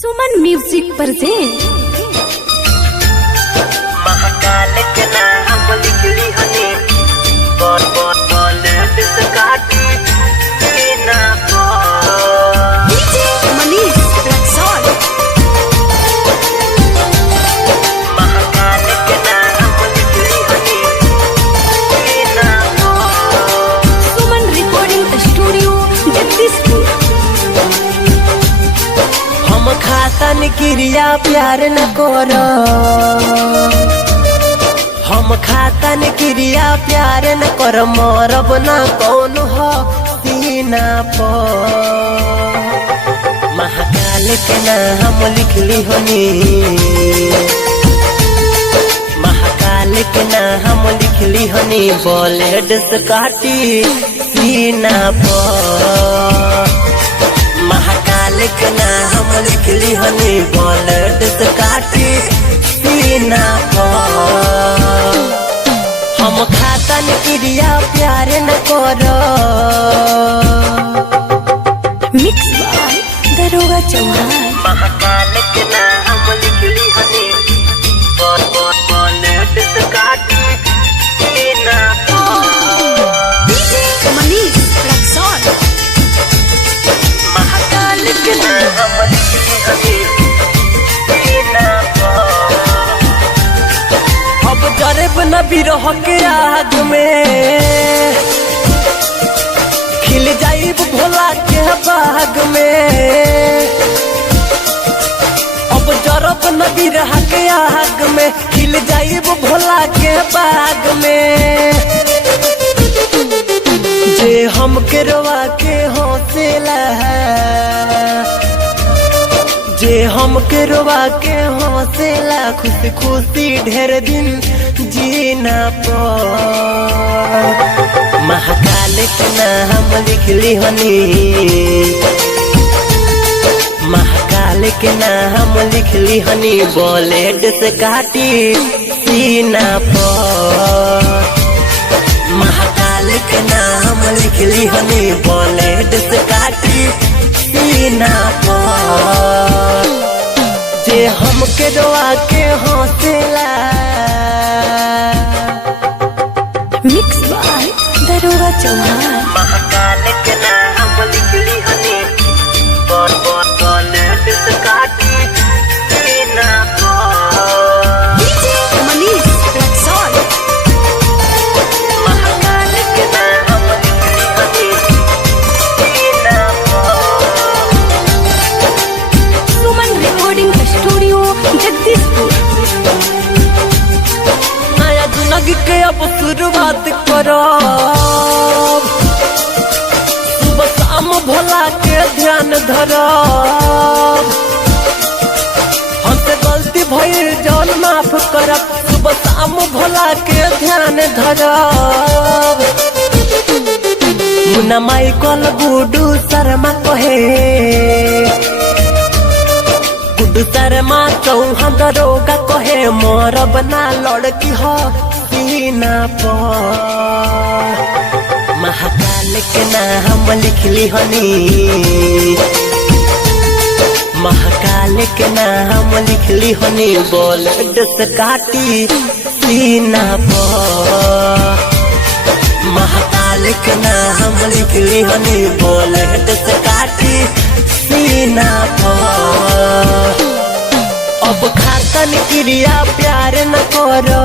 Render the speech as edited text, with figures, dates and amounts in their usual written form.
सुमन music present Mahakal के नाम लिखली हनी बोल बोल बोल डिस्काटी ना डीजे मनीष रक्सौल। महाकाल के नाम लिखली हनी ना सुमन रिकॉर्डिंग स्टूडियो जगदीशपुर। हम खातन क्रिया प्यार न करो हम खातन क्रिया प्यार न कर मरब न कौन हो सीना पर महाकाल के नाम लिखली हनी महाकाल के नाम लिखली हनी ब्लेड से काटी सीना पर महाकाल के नाम लिखली हनी ब्लेड से काटी सीना पर हम खातन क्रिया प्यार न करो मिक्स बाय दरोगा चौहान। महाकाल के नाम लिखली हनी बोल बोल बोल डिस्काटी सीना डीजे मनीष रक्सौल। महाकाल के नाम लिखली हनी सीना अब जरेब न बिरह के आग में खिल जाइब भोला के बाग में अब जरब न बिरह के आग में खिल जाइब भोला के बाग में जे हम के रोवा के हौसला जे हम के रोवा के हौसला खुशी खुशी ढेर दिन जीना पर महाकाल के नाम लिखली हनी महाकाल के नाम लिखली हनी ब्लेड से काटी सीना पर महाकाल के नाम लिखली हनी ब्लेड से काटी सीना पर जे हम के रोआ के हौसला मिक्स बाय दरोगा चौहान। महाकाल के नाम लिखली हनी बोल बोल बोल डिस्काटी सीना डीजे मनीष रक्सौल। महाकाल के नाम लिखली हनी सीना सुमन रिकॉर्डिंग स्टूडियो जगदीशपुर। नया जिंदगी के अब शुरुआत करो सुबह शाम भोला के ध्यान धरो हमसे गलती भइल जौन माफ करब सुबह शाम भोला के ध्यान धरो मुन्ना माइकल गुडू शर्मा कहे गुड्डू शर्मा चौहान दरोगा कहे मरब ना लड़की हो सीना पर महाकाल के नाम लिखली हनी महाकाल के नाम लिखली हनी ब्लेड से काटी सीना पर महाकाल के नाम लिखली हनी ब्लेड से काटी सीना पर अब खातन क्रिया प्यार न करो